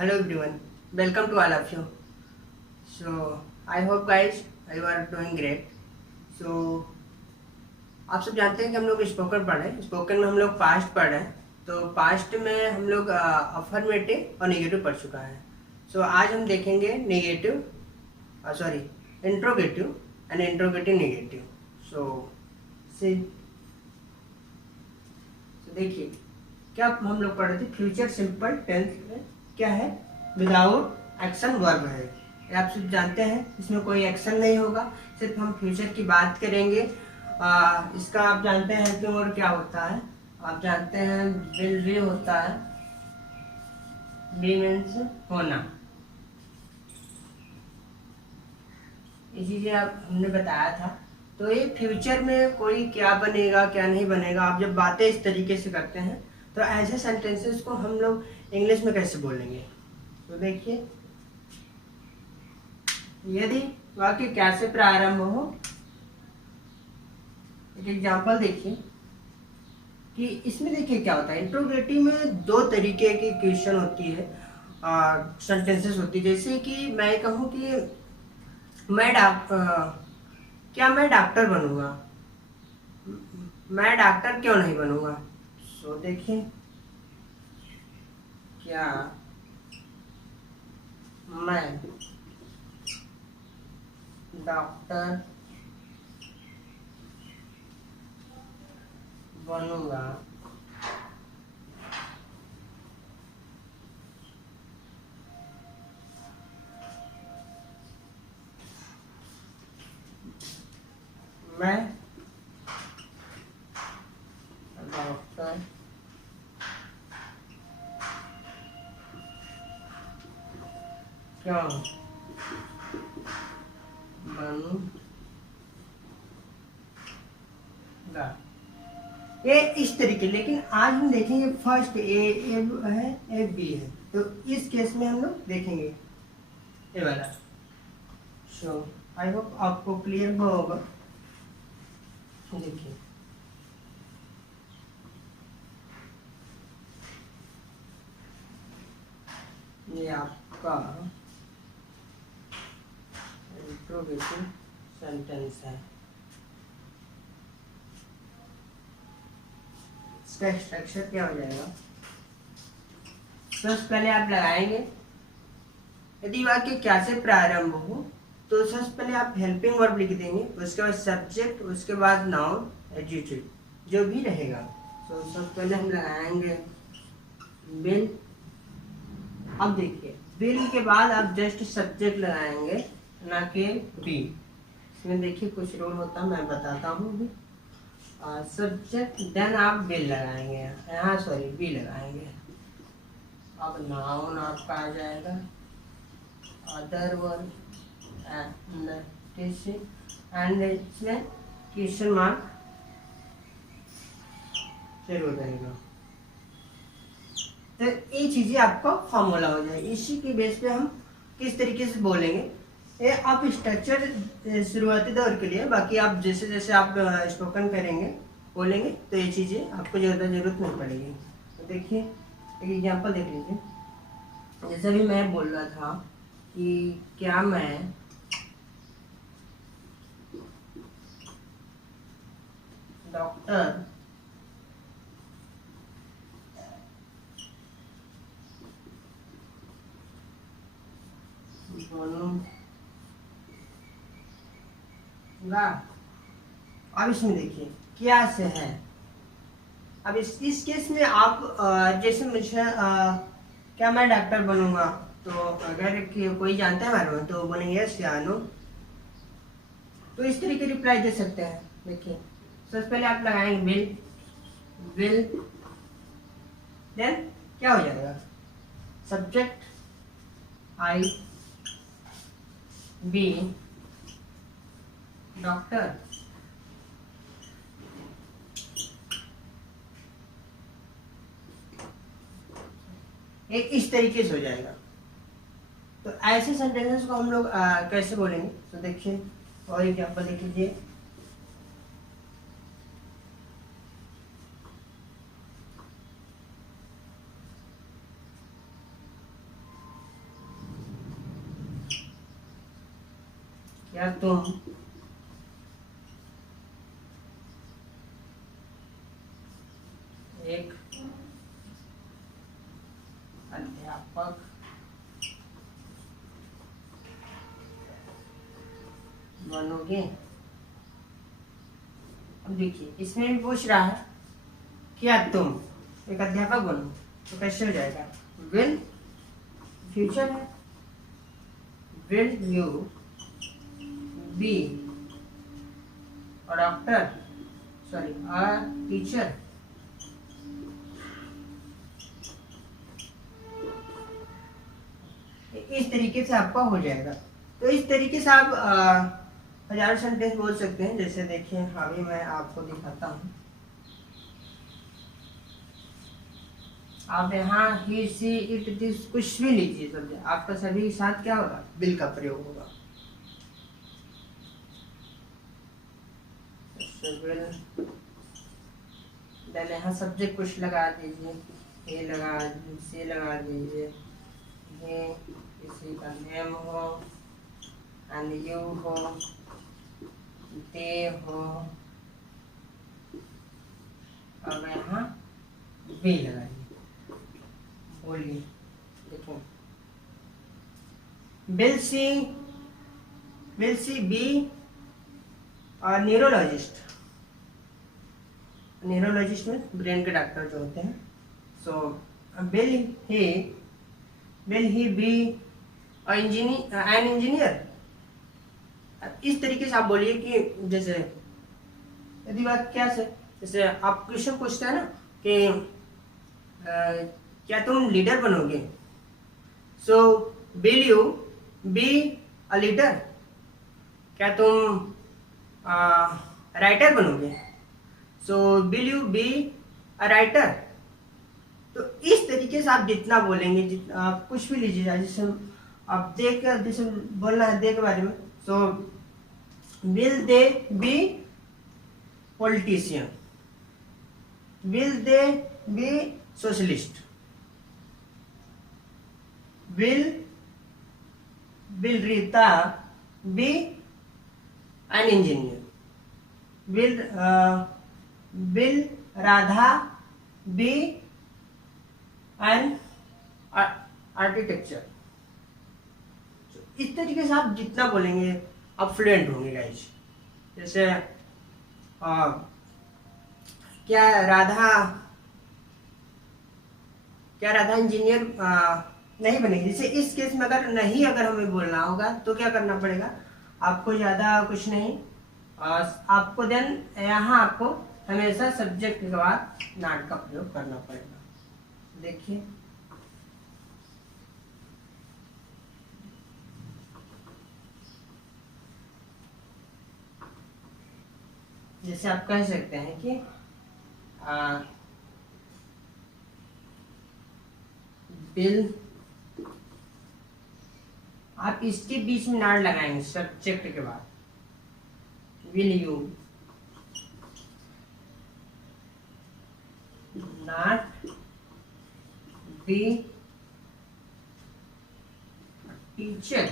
Hello everyone, welcome to all of you. So I hope guys you are doing great. So आप सब जानते हैं कि हम लोग स्पोकन पढ़ रहे हैं। स्पोकन में हम लोग पास्ट पढ़ रहे हैं। तो पास्ट में हम लोग अफर्मेटिव और नेगेटिव पढ़ चुका है। सो आज हम देखेंगे negative sorry interrogative and interrogative negative. So से देखिए क्या हम लोग पढ़ रहे थे। फ्यूचर सिंपल टेंस में क्या है, विदाउट एक्शन वर्ब है। ये आप सब जानते हैं, इसमें कोई एक्शन नहीं होगा, सिर्फ हम फ्यूचर की बात करेंगे। इसका आप जानते हैं हेल्पिंग वर्ब क्या होता है। आप जानते हैं विल भी होता है, बी मीन्स होना। ये चीजें आप हमने बताया था। तो ये फ्यूचर में कोई क्या बनेगा क्या नहीं बनेगा, आप जब बातें इस तरीके से करते हैं तो ऐसे सेंटेंसेस को हम लोग इंग्लिश में कैसे बोलेंगे। तो देखिए, यदि वाक्य कैसे प्रारंभ हो, एक एग्जांपल देखिए कि इसमें देखिए क्या होता है। इंट्रोगेटिव में दो तरीके की क्वेश्चन होती है, सेंटेंसेस होती है। जैसे कि मैं कहूँ कि क्या मैं डॉक्टर बनूंगा, मैं डॉक्टर क्यों नहीं बनूंगा। सो देखिए, क्या मैं डॉक्टर बनूंगा मैं डॉक्टर क्यों बनूंगा, ये इस तरीके। लेकिन आज हम देखेंगे फर्स्ट ए है, ए बी है। तो इस केस में हम लोग देखेंगे ये वाला। सो आई होप आपको क्लियर हुआ होगा। देखिए, ये आपका इंट्रोगेटिव सेंटेंस है। इसका स्ट्रक्चर क्या हो जाएगा, सबसे पहले आप लगाएंगे यदि वाक्य क्या से प्रारंभ हो तो सबसे पहले आप हेल्पिंग वर्ब लिख देंगे, उसके बाद सब्जेक्ट, उसके बाद नाउन, एडजेक्टिव जो भी रहेगा। तो सबसे पहले हम लगाएंगे विल। अब देखिए, विल के बाद आप जस्ट सब्जेक्ट लगाएंगे, ना कि बी। इसमें देखिए कुछ रूल होता है, मैं बताता हूँ अभी। सब्जेक्ट देन आप विल लगाएंगे, यहाँ सॉरी बी लगाएंगे। अब नाउन आपका आ जाएगा, अदर वर्ड एंड इसमें क्वेश्चन मार्क जरूर रहेगा। तो ये चीजें आपका फॉर्मूला हो जाएगी। इसी के बेस पे हम किस तरीके से बोलेंगे, ये आप स्ट्रक्चर शुरुआती दौर के लिए। बाकी आप जैसे जैसे आप स्पोकन करेंगे बोलेंगे तो ये चीजें आपको जरूरत नहीं पड़ेगी। तो देखिए एक एग्जांपल देख लीजिए। जैसे भी मैं बोल रहा था कि क्या मैं डॉक्टर बनूंगा। अब इसमें देखिए क्या से है। अब इस केस में आप जैसे मुझे क्या मैं डॉक्टर बनूंगा, तो अगर कोई जानता है बारे में तो बोलेंगे यस या नो। तो इस तरीके रिप्लाई दे सकते हैं। देखिए सबसे पहले आप लगाएंगे विल देन क्या हो जाएगा, सब्जेक्ट आई बी डॉक्टर। एक इस तरीके से हो जाएगा। तो ऐसे सेंटेंसेस को हम लोग कैसे बोलेंगे। तो देखिए और एग्जांपल देख लीजिए। क्या तुम एक अध्यापक बनोगे? अब देखिए इसमें भी पूछ रहा है क्या तुम एक अध्यापक बनो, तो कैसे हो जाएगा? विल फ्यूचर है, will you B a doctor, sorry a teacher. इस तरीके से आपका हो जाएगा। तो इस तरीके से आप हजारों सेंटेंस बोल सकते हैं। जैसे देखिए अभी मैं आपको दिखाता हूँ। आप यहाँ ही सी इट दिस कुछ भी लीजिए, समझे आपका सभी के साथ क्या होगा? विल का प्रयोग होगा। देन यहाँ सब्जेक्ट कुछ लगा दीजिए, ये लगा से लगा दीजिए, ये किसी का नेम हो, एंड यू हो, दे हो, अब यहाँ बी लगाइए। बोलिए, देखो will she be neurologist. Neurologist में ब्रेन के डॉक्टर जो होते हैं। So will he be an engineer. इस तरीके से आप बोलिए कि जैसे यदि बात क्या से, जैसे आप क्वेश्चन पूछते हैं ना कि क्या तुम लीडर बनोगे? So will you be a leader? क्या तुम राइटर बनोगे? So will you be a writer? तो इस तरीके से आप जितना बोलेंगे, जितना आप कुछ भी लीजिए, जैसे आप देख, जैसे बोलना है दे के बारे में, so will they be politician, will they be socialist, will Rita be an engineer, will Radha be an architecture. इस तरीके से आप जितना बोलेंगे आप फ्लुएंट होंगे गाइस। जैसे क्या राधा इंजीनियर नहीं बनेगी? जैसे इस केस में अगर हमें बोलना होगा तो क्या करना पड़ेगा आपको? ज़्यादा कुछ नहीं, आपको देन यहाँ आपको हमेशा सब्जेक्ट के बाद नॉट का प्रयोग करना पड़ेगा। देखिए जैसे आप कह सकते हैं कि बिल, आप इसके बीच में नॉट लगाएंगे सब्जेक्ट के बाद। Will you not be teacher?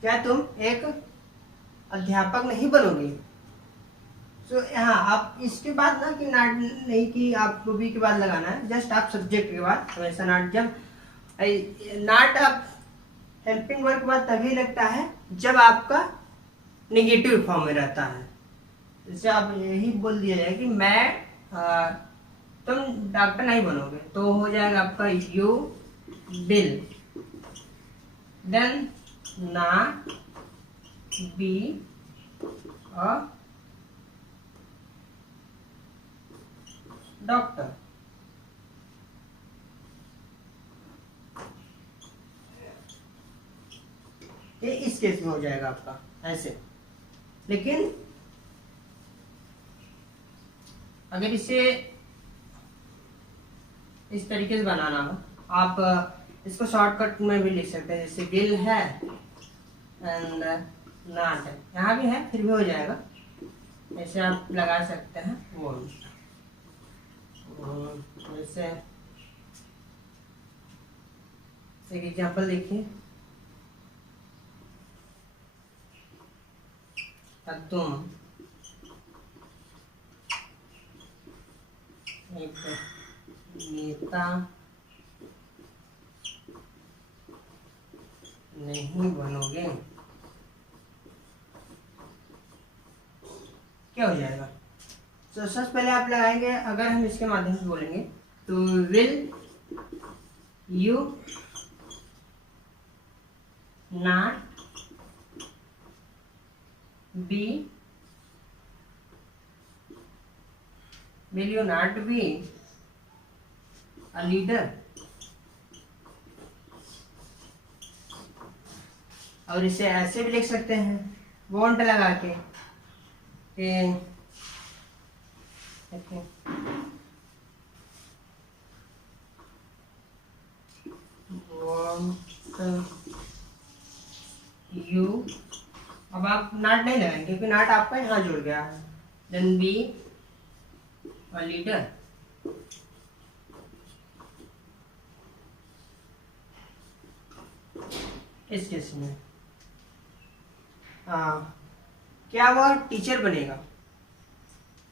क्या तुम एक अध्यापक नहीं बनोगे? तो यहाँ आप इसके बाद ना कि नॉट नहीं कि आपको बी के बाद लगाना है, जस्ट आप सब्जेक्ट के बाद हमेशा नॉट। जब नॉट आप हेल्पिंग वर्ब के बाद तभी लगता है जब आपका नेगेटिव फॉर्म में रहता है। जैसे आप यही बोल दिया जाए कि तुम डॉक्टर नहीं बनोगे, तो हो जाएगा आपका you will then not be a doctor. ये इस केस में हो जाएगा आपका ऐसे। लेकिन अगर इसे इस तरीके से बनाना हो, आप इसको शॉर्टकट में भी लिख सकते हैं। जैसे विल है एंड नॉट है, यहाँ भी है फिर भी हो जाएगा, ऐसे आप लगा सकते हैं। वो जैसे एक एग्जांपल देखिए, तुम एक नेता नहीं बनोगे, क्या हो जाएगा? तो सबसे पहले आप लगाएंगे, अगर हम इसके माध्यम से बोलेंगे तो will you not be, will you not be a leader? और इसे ऐसे भी लिख सकते हैं वॉन्ट लगा के, वॉन्ट यू, अब आप नॉट नहीं लगाएंगे क्योंकि नॉट आपका यहाँ जुड़ गया है, देन बी a leader. इस केस में क्या वह टीचर बनेगा?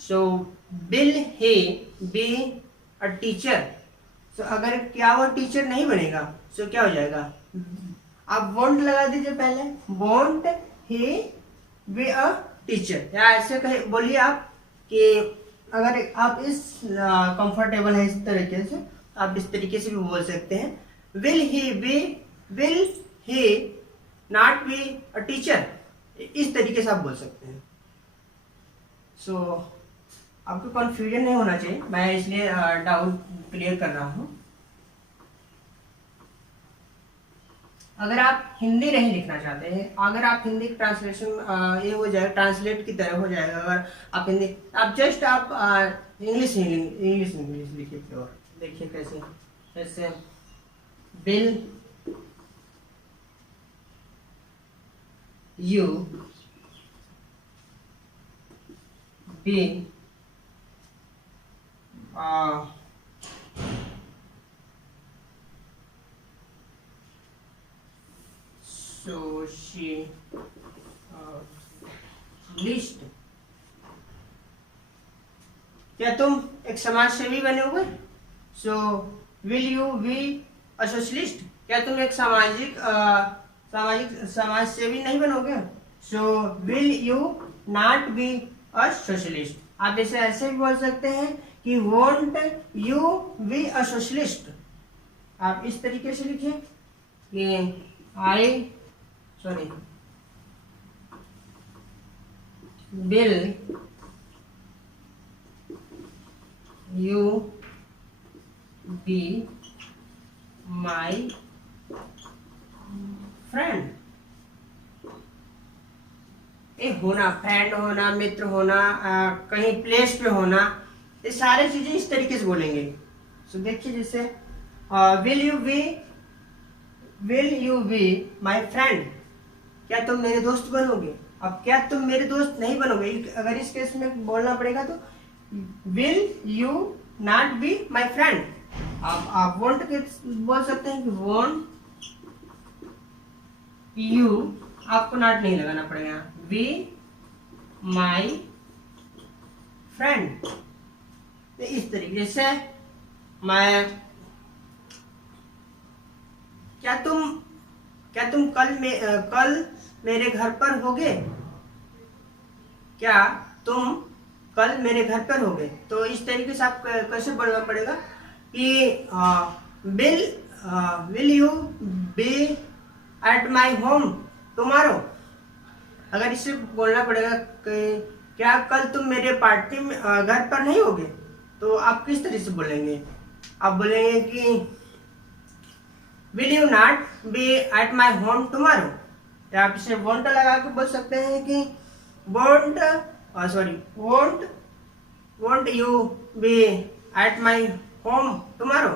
So will he be a teacher? So अगर क्या वह टीचर नहीं बनेगा, सो क्या हो जाएगा? आप वॉन्ट लगा दीजिए पहले, want he be a teacher, या ऐसे कहे बोलिए आप कि अगर आप इस कंफर्टेबल है इस तरीके से, आप इस तरीके से भी बोल सकते हैं, will he not be a teacher, इस तरीके से आप बोल सकते हैं। सो आपको कंफ्यूजन नहीं होना चाहिए, मैं इसलिए डाउट क्लियर कर रहा हूँ। अगर आप हिंदी नहीं लिखना चाहते हैं, अगर आप हिंदी की ट्रांसलेशन ये हो जाएगा, ट्रांसलेट की तरह हो जाएगा, अगर आप हिंदी, आप जस्ट आप इंग्लिश लिखिए और देखिए कैसे, जैसे विल यू बी सोशलिस्ट? क्या तुम एक समाज सेवी बने? So will you be a socialist? क्या तुम एक समाज सेवी नहीं बनोगे? So will you not be a socialist? आप इसे ऐसे भी बोल सकते हैं कि won't you be a socialist? आप इस तरीके से लिखिए कि will you be my friend? ये होना, फ्रेंड होना, मित्र होना, कहीं प्लेस पे होना, ये सारी चीजें इस तरीके से बोलेंगे। सो देखिए, जैसे will you be my friend? क्या तुम मेरे दोस्त बनोगे? अब क्या तुम मेरे दोस्त नहीं बनोगे, अगर इस केस में बोलना पड़ेगा तो will you not be my friend? आप वॉन्ट के बोल सकते हैं कि वॉन्ट यू, आपको नॉट नहीं लगाना पड़ेगा, बी माई फ्रेंड। तो इस तरीके से मैं, क्या तुम कल मेरे घर पर होगे? क्या तुम कल मेरे घर पर होगे? तो इस तरीके से आप कैसे बोलना पड़ेगा कि will you be at my home tomorrow? अगर इससे बोलना पड़ेगा कि क्या कल तुम मेरे पार्टी में घर पर नहीं होगे, तो आप किस तरह से बोलेंगे? आप बोलेंगे कि will you not be at my home tomorrow? या आप इसे वॉन्ट लगा के बोल सकते हैं कि won't you be at my home tomorrow?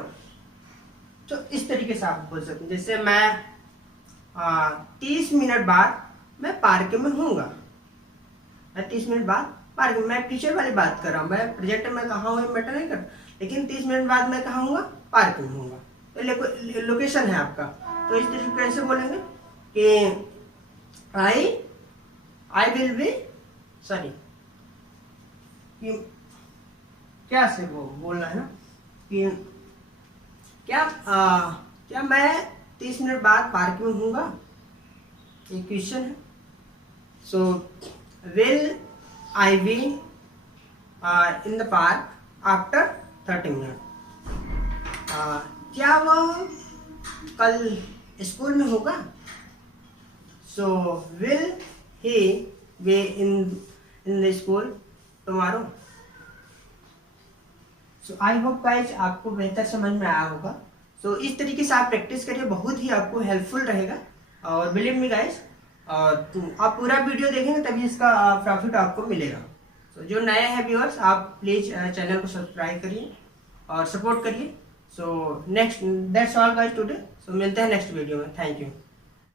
तो इस तरीके से आप बोल सकते हैं। जैसे मैं 30 मिनट बाद मैं पार्क में हूँगा, मैं 30 मिनट बाद पार्क में, मैं फ्यूचर वाली बात कर रहा हूँ, मैं प्रोजेक्ट में कहाँ हूँ मैटर नहीं करता, लेकिन 30 मिनट बाद मैं कहाँ हूँगा? पार्क में हूँगा। तो लोकेशन है आपका, तो इस तरीके से कैसे बोलेंगे कि आई विल बी सॉरी, क्या से वो बोलना है ना कि क्या मैं 30 मिनट बाद पार्क में हूँगा, ये क्वेश्चन है। So will I be in the park after 30 minute, क्या वह कल स्कूल में होगा। सो will he be in the school tomorrow. So I hope guys आपको बेहतर समझ में आया होगा। सो इस तरीके से आप प्रैक्टिस करिए, बहुत ही आपको हेल्पफुल रहेगा। और बिलीव मी गाइज, आप पूरा वीडियो देखेंगे तभी इसका प्रॉफिट आपको मिलेगा। सो जो नए हैं व्यूअर्स, आप प्लीज़ चैनल को सब्सक्राइब करिए और सपोर्ट करिए। So next that's all guys today. So मिलते हैं नेक्स्ट वीडियो में। Thank you.